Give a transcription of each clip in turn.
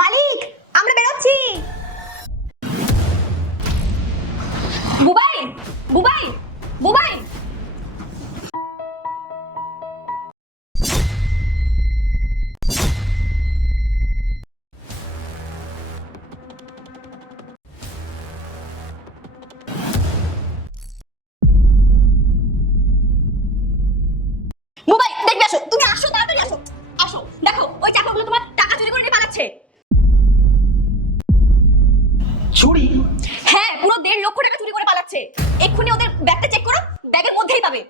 মালিক, আমরা বেরোচ্ছি। বুবাই, বুবাই, বুবাই। বুবাই, দেখবে আসো, তুমি আসো, তাড়াতাড়ি আসো। আসো, দেখো ওই চাকরগুলো তোমার টাকা চুরি করে নিয়ে পালাচ্ছে। চুরি? হ্যাঁ, পুরো 1.5 লক্ষ টাকা চুরি করে পালাচ্ছে। এক্ষুনি ওদের ব্যাগটা চেক করো, ব্যাগের মধ্যেই পাবে।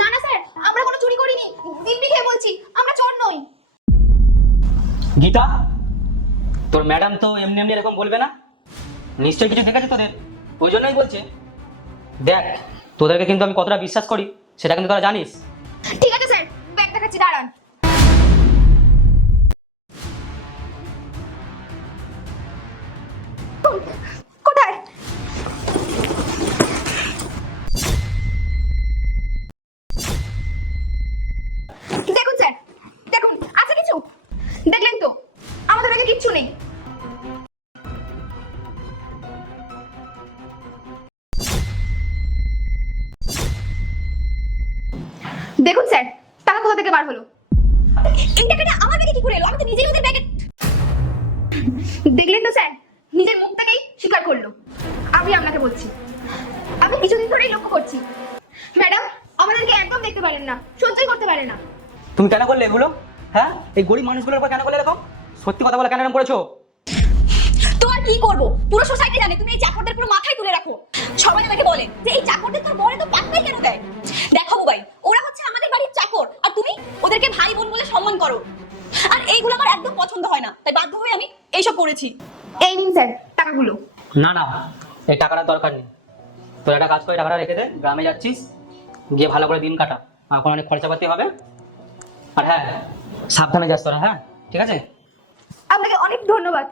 না না স্যার, আমরা কোনো চুরি করিনি। দিব্যি খেয়ে বলছি, আমরা চোর নই। গীতা, তোর ম্যাডাম তো এমনি এমনি এরকম বলবে না, নিশ্চয়ই কিছু দেখেছে তোদের, ওই জন্যই বলছে। দেখ, তোদেরকে কিন্তু আমি কতটা বিশ্বাস করি সেটা কিন্তু তোরা জানিস। ঠিক আছে স্যার, ব্যাগ দেখাচ্ছি, দাঁড়ান। কোথায়? দেখুন স্যার, দেখুন, আছে কিছু? দেখলেন তো, আমাদের ব্যাগে কিচ্ছু নেই। দেখুন স্যার, টাকা কোথা থেকে বার হলো? এই টাকাটা আমার ব্যাগে কি করে এলো? আমি তো নিজেই ওদের ব্যাগে। দেখলেন তো স্যার, নিজের মুখ থেকেই স্বীকার করলো। আমি আপনাকে বলছি, আমি কিছুদিন ধরেই লক্ষ্য করছি, ম্যাডাম আমাদেরকে একদম দেখতে পারেন না, সহ্যই করতে পারে না। তুমি কেন করলে এগুলো? হ্যাঁ, এই গরিব মানুষগুলোর উপর কেন করলে এরকম? সত্যি কথা বলে কেন এরকম করেছো? তো আর কি করবো, পুরো সোসাইটি জানে তুমি এই চাকরদের পুরো মাথায় তুলে রাখো। সবাই আমাকে বলে যে এই চাকরদের তোর বড় তো পাত্তাই কেন দেয়। দেখো বুবাই, ওরা হচ্ছে আমাদের বাড়ির চাকর, আর তুমি ওদেরকে ভাই বোন বলে সম্মান করো। আর এইগুলো আমার একদম পছন্দ হয় না, তাই বাধ্য হয়ে আমি এইসব করেছি। এই নিন স্যার টাকাগুলো। না না, এই টাকাটার দরকার নেই। তোর একটা কাজ করে টাকাটা রেখে দে, গ্রামে যাচ্ছিস, গিয়ে ভালো করে দিন কাটা, এখন অনেক খরচাপাতি হবে। আর হ্যাঁ, সাবধানে যাস তোরা, হ্যাঁ ঠিক আছে? আপনাকে অনেক ধন্যবাদ।